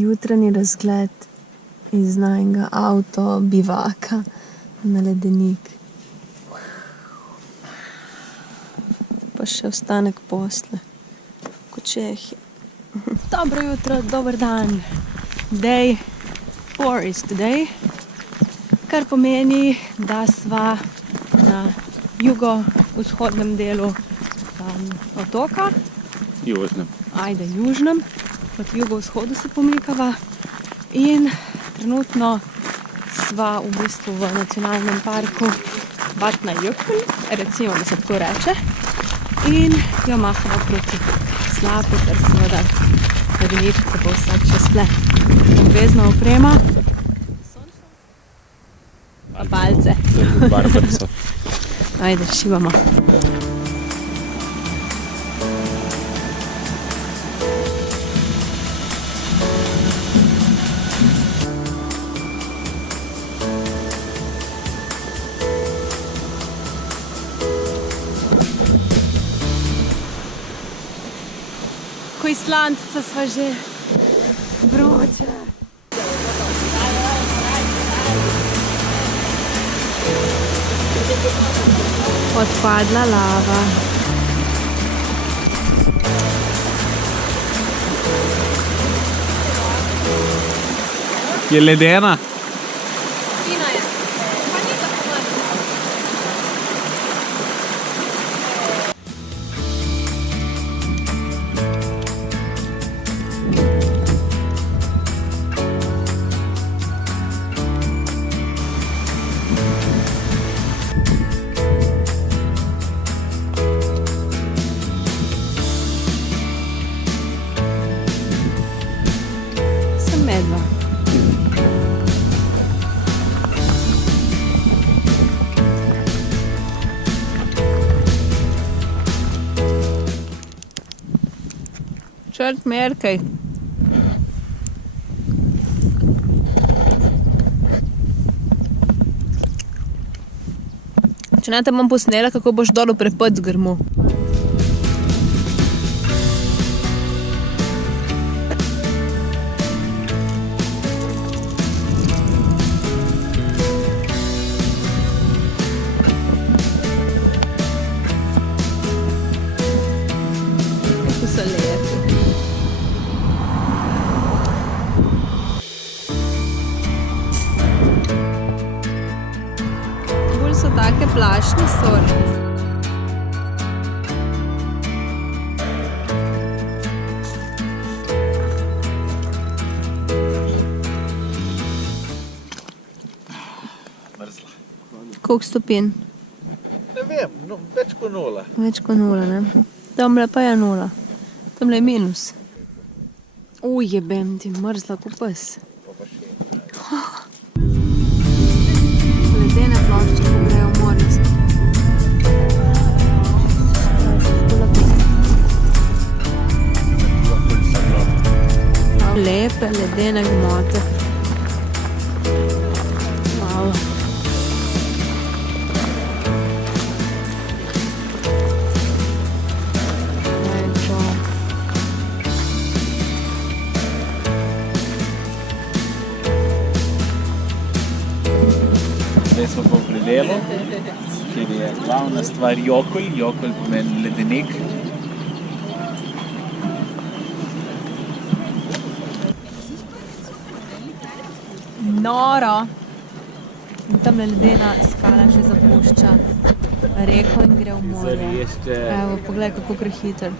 jutranji razgled iz najnega avto bivaka na ledenik. Pa še ostanek posle. Kočehi. Dobro jutro, dober dan. Day 4 is today. Kar pomeni, da sva na jugovzhodnem delu otoka. Južnem. Ajde, južnem. Proti jugovzhodu se pomikava. In trenutno sva v bistvu v nacionalnem parku Vatnajökull, recimo, da se tako reče. In jo mahamo proti slapu, ter seveda ledenik, ko bo vsak čas tle. Obvezna oprema. Pa palce. Barbarco. Ajde, šivamo. Ko Islandca sva že vroče. Odpadla lava. Je ledena? Fina je. Pa ni tako mrzlo. Medva. Črt merkaj. Če ne te bom posnela, kako boš dolu prepad z grmu. So lepi. Bolj so take plašne sorte. Mrzla. Koliko stopinj? Ne vem, no, več kot 0. Več kot 0, ne? Tamle pa je 0. Tamle je minus. Ujebem ti, mrzla ko pes. Ledene plošče, ko grejo v morje. Lepe ledene gmote. Wow. Zdaj smo pa v predelu, kjer je glavna stvar Jokull. Jokull pomeni ledenik. Noro! In tamle ledena skala še zapušča reko in gre v morje. Zarišče. Evo, poglej, kako gre hitro.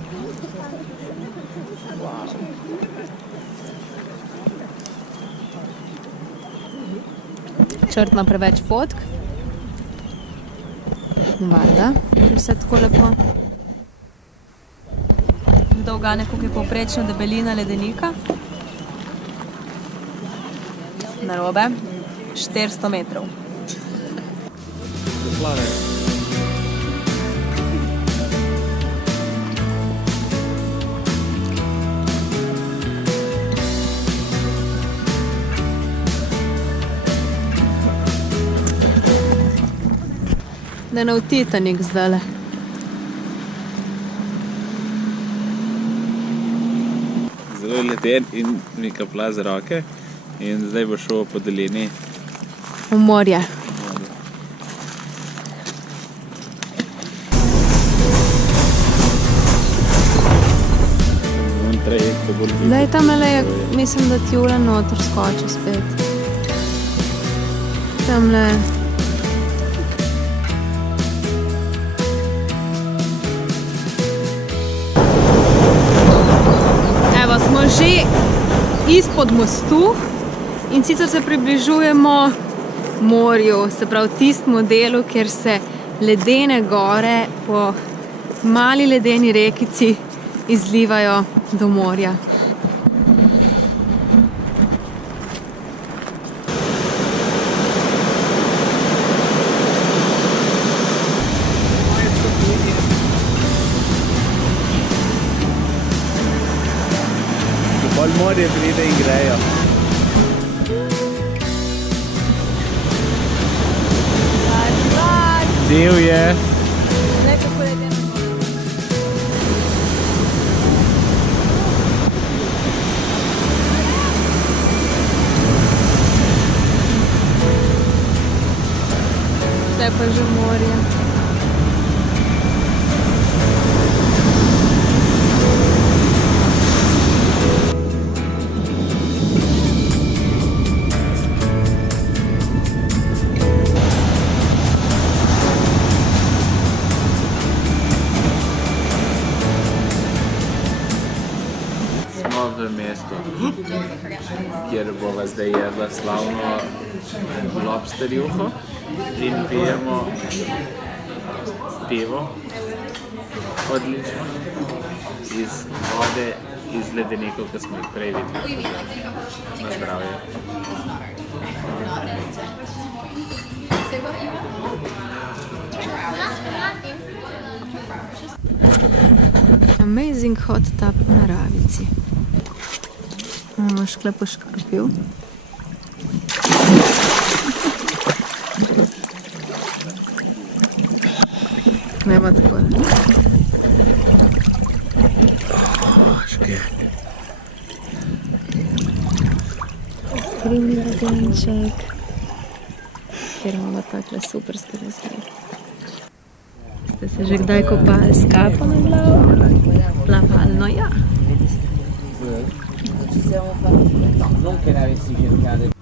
Črt ima preveč fotk. Valjda, če vse tako lepo. Kdo ugane, koliko je povprečna debelina ledenika? Narobe. 400 metrov. Zaplane. Da je na Titanik zdajle. Zelo To je leden in mi kaplja z roke in zdaj bo šel po dolini. V morje. Zdaj tamle je, mislim, da Tjula noter skoči spet. Tamle. Evo, smo že izpod mostu in sicer se približujemo morju, se pravi tistemu delu, kjer se ledene gore po mali ledeni rekici izlivajo do morja. Bolj morje pride in grejo. Del je. Zdaj pa že morje. Smo v mestu, kjer bova zdaj jedla slavno lobsterjuho in pijemo pivo, odlično, iz vode, iz ledenikov, ki smo jih prej videli. Na zdravje. Amazing hot tub v naravici. Imamo šklepo škrpil. Nema tako. Skrivni ledenček, kjer imamo takle superski razgled. Ste se že kdaj kopali s kapo na glavo? Plavalno, ja. Non che ne avessi cercato